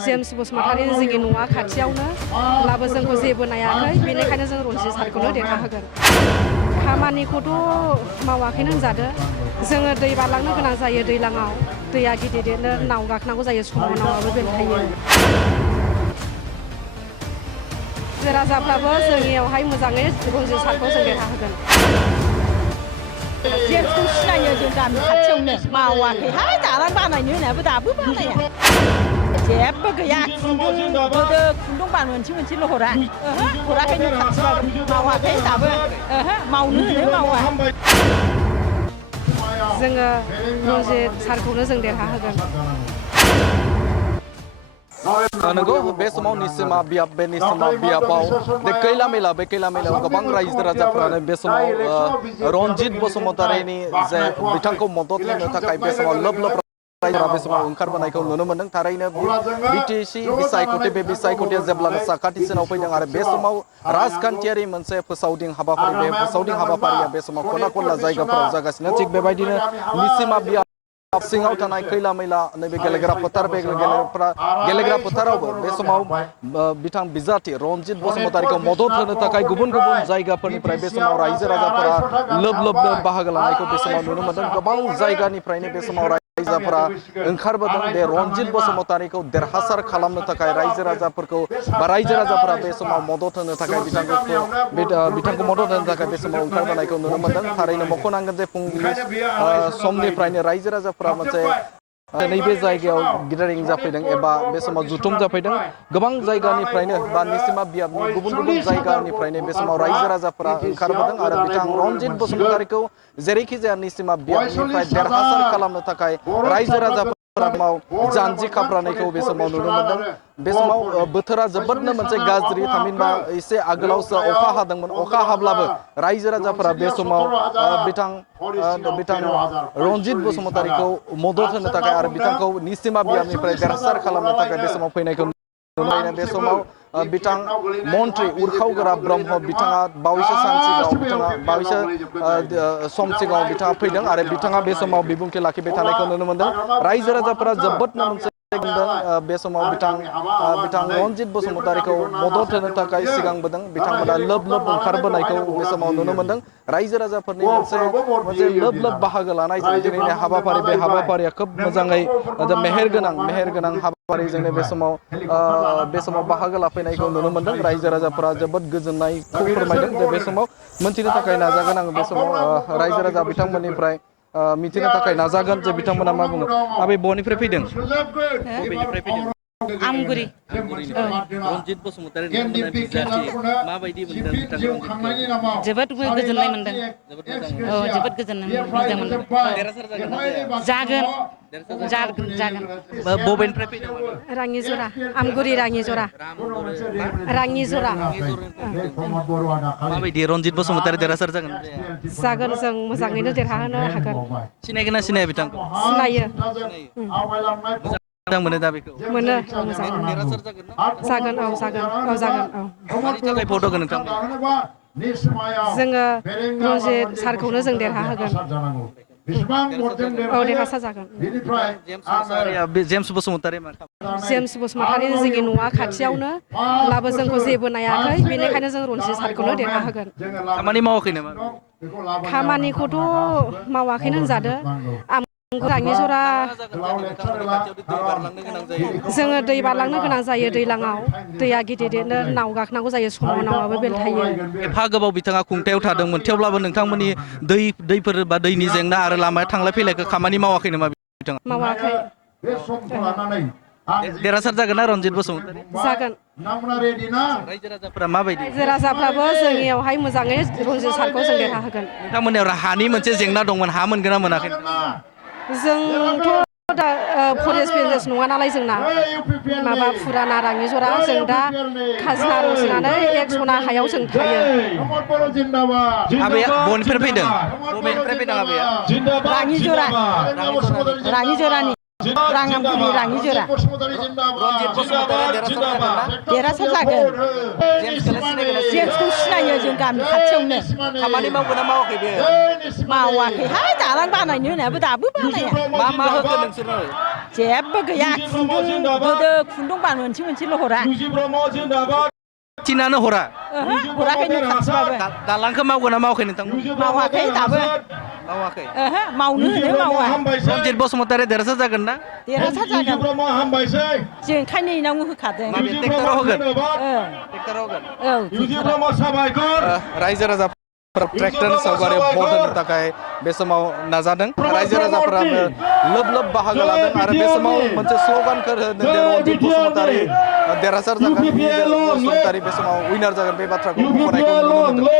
James Basumatary जोंनि न'आ खाथियावनो होमब्लाबो जोंखौ जेबो नायाखै बेनिखायनो जों रनजित सारखौनो देरहाहोगोन। खामानिखौथ' मावाखैनो होनजादो जोङो दै बारलांनो गोनां जायो दैलाङाव दैया गिदिरनो नाव गाखोनांगौ जायो समाव नावाबो बेलथायो। राजाफ्राबो जोंनियावहाय मोजाङै रनजित सारखौ जों देरहाहोगोन। जेम्सखौ सिनायो जों गामि खाथियावनो मावाखैहाय दालां बानायनो होनायाबो दाबो बानाया। जेबो गैया गोदो खुन्दुं बान मोनसे हरा हराखैनो खाथिबाबो मावाखै दाबो मावनो होनो मावा। जोङो रनजित सारखौनो जों देरहाहोगोन। नंगौ बे समाव निसिमा बियाब बे निसिमा बियाबाव बे खैला मेलायाव गोबां रायजो राजाफ्रानो बे समाव रनजित बसुमतारीनि जे बिथांखौ मदद होनो थाखाय बे समाव लोब बे समाव ओंखारबोनायखौ नुनो मोनदों। थारैनो बिटिसि बिसायख'थि बे बिसायख'थिया जेब्लानो साखाथिसिनाव फैदों आरो बे समाव राजखान्थियारि मोनसे फोसावदिं हाबाफारि बे फोसावदिं हाबाफारिया बे समाव खना खनला जायगाफोराव जागासिनो थिग बेबायदिनो निसिमा बियाब सिङाव थानाय खैला मैला नैबे गेलेग्रा फोथार बे गेलेग्रा फोथारावबो बे समाव बिथां बिजाथि रनजित बसुमतारीखौ मदद होनो थाखाय गुबुन जायगाफोरनिफ्राय बे समाव रायजो राजाफोरा लोब बाहागो लानायखौ बे समाव नुनो मोनदों। गोबां जायगानिफ्रायनो बे समाव रायजोफोरा ओंखारबोदों बे रनजित बसुमतारीखौ देरहासार खालामनो थाखाय रायजो राजाफोरा बे समाव मदद होनो थाखाय बिथांखौ मदद होनो थाखाय बे समाव ओंखारबोनायखौ नुनो मोनदों। थारैनो मख'नांगोन जे फुंबिलि समनिफ्रायनो रायजो राजाफोरा मोनसे नैबे जायगायाव गिदारिं जाफैदों एबा बे समाव जुथुम जाफैदों। गोबां जायगानिफ्रायनो बा निसिमा बियाबनि गुबुन जायगानिफ्रायनो बे समाव रायजो राजाफोरा ओंखारबोदों आरो बिथां रनजित बसुमतारीखौ जेरैखि जाया निसिमा बियाबनिफ्राय देरहासार खालामनो थाखाय रायजो राजाफोरा जानजि खाफ्रानायखौ बे समाव नुनो मोनदों। बे समाव बोथोरा जोबोदनो मोनसे गाज्रि थामहिनबा एसे आगोलावसो अखा हादोंमोन। अखा हाब्लाबो रायजो राजाफोरा बे समाव बिथां रनजित बसुमतारीखौ मदद होनो थाखाय आरो बिथांखौ निसिमा बियाबनिफ्राय देरहासार खालामनो थाखाय बे समाव फैनायखौ नुनो मोनो। बे समाव बिथां मन्त्रि उरखावगोरा ब्रह्म बिथाङा बावैसो सम सिगाङाव बिथाङा फैदों आरो बिथाङा बे समाव बिबुंथि लाखिबाय थानायखौ नुनो मोनदों। रायजो राजाफोरा जोबोदनो मोनसे बे समाव बिथां रनजित बसुमतारीखौ मदद होनो थाखाय सिगांबोदों। बिथांमोना लोब ओंखारबोनायखौ बे समाव नुनो मोनदों। रायजो राजाफोरनि मोनसे लोब बाहागो लानाय दिनैनि हाबाफारि बे हाबाफारिया खोब मोजाङै मेहेरगोनां हाबाफारिजोंनो बे समाव बाहागो लाफैनायखौ नुनो मोनदों। रायजो राजाफोरा जोबोद गोजोननायखौ फोरमायदं जे बे समाव मोनथिनो थाखाय नाजागोन आङो बे समाव रायजो राजा बिथांमोननिफ्राय मिथिनो थाखाय नाजागोन जे बिथांमोना मा बुङो। आबै बबेनिफ्राय फैदों? आमगुरि रनजित बसुमतारी माबायदि मोनदों जोबोद गोजोननाय मोनदों। जोबोद गोजोननाय मोजां मोनदों। जागोन बबेनिफ्राय फैदों? राङिजरा आमगुरि राङिजरा माबायदि रनजित बसुमतारी देरहासार जागोन जों मोजाङैनो देरहाहोनो हागोन। सिनायगोन ना सिनाया बिथांखौ? सिनायो। मोजां मोनो दा बेखौ? मोनो मोजां मोनो। देरहासार जागोन ना? जागोन मानि थाखाय भट होगोन नोंथां? जोङो रनजित सारखौनो जों देरहाहोगोन। देरहासार जागोन। जेम्स बसुमतारी जेम्स बसुमतारी जोंनि न'आ खाथियावनो होमब्लाबो जोंखौ जेबो नायाखै बेनिखायनो जों रनजित सारखौनो देरहाहोगोन। खामानि मावाखै नामा? खामानिखौथ' मावाखैनो होनजादो। राङिजरा जोङो दै बारलांनो गोनां जायो दैलाङाव दैया गिदिरनो नाव गाखोनांगौ जायो समाव नावाबो बेलथायो। एफा गोबाव बिथाङा खुंथायाव थादोंमोन थेवब्लाबो नोंथांमोननि दैफोर बा दैनि जेंना आरो लामाया थांलाय फैलायखौ खामानि मावाखै नामा बिथाङा? मावाखै। देरहासार जागोन ना रनजित बसुमतारी? जागोन। रायजो राजाफोरा माबायदि? रायजो राजाफ्राबो जोंनियावहाय मोजाङै रनजित सारखौ जों देरहाहोगोन। नोंथांमोननियाव हानि मोनसे जेंना दंमोन हा मोनगोन ना मोनाखै? जोंथ' दा फरेस्ट भिलेज नङा नालाय जोंना माबा फुराना राङिजरा जों दा खाजोना रनसायनानै 1 सना हायाव जों थायो। आबैया बबेनिफ्राय फैदों? आबैया? राङिजरानि राङामगुरि राङिजरा। रनजित बसुमतारीया देरहासार जागोन। जेम्सखौ सिनायो जों गामि खाथियावनो। खामानि मावगोन ना मावाखै बेयो? मावाखैहाय दालां बानायनो होनायाबो दाबो बानाया। मा होखो नोंसोरनो? जेबो गैया गोदो खुन्दुं बानो मोनसे हरा थिनानो हरा हराखैनो खाथिबाबो दालांखौ मावगोन ना मावाखै नोंथां मावाखै दाबो मावाखै मावनो होनो मावा रनजित बसुमतारी देरहासार जागोन ना देरहासार जागोन जों ओंखायनो इनावनो होखादों माबे ट्रेक्टराव होगोन ट्रेक्टराव होगोन रायजो राजाफोरा ट्रेक्टर सावगारि भट होनो थाखाय बे समाव नाजादों रायजो राजाफोराबो लोब बाहागो लादों आरो बे समाव मोनसे स्ल'गानखौ होदों जे रनजित बसुमतारी देरहासार जागोन बसुमतारी बे समाव उइनार जागोन बे बाथ्राखौ बुंनायखौ नुनो मोनदों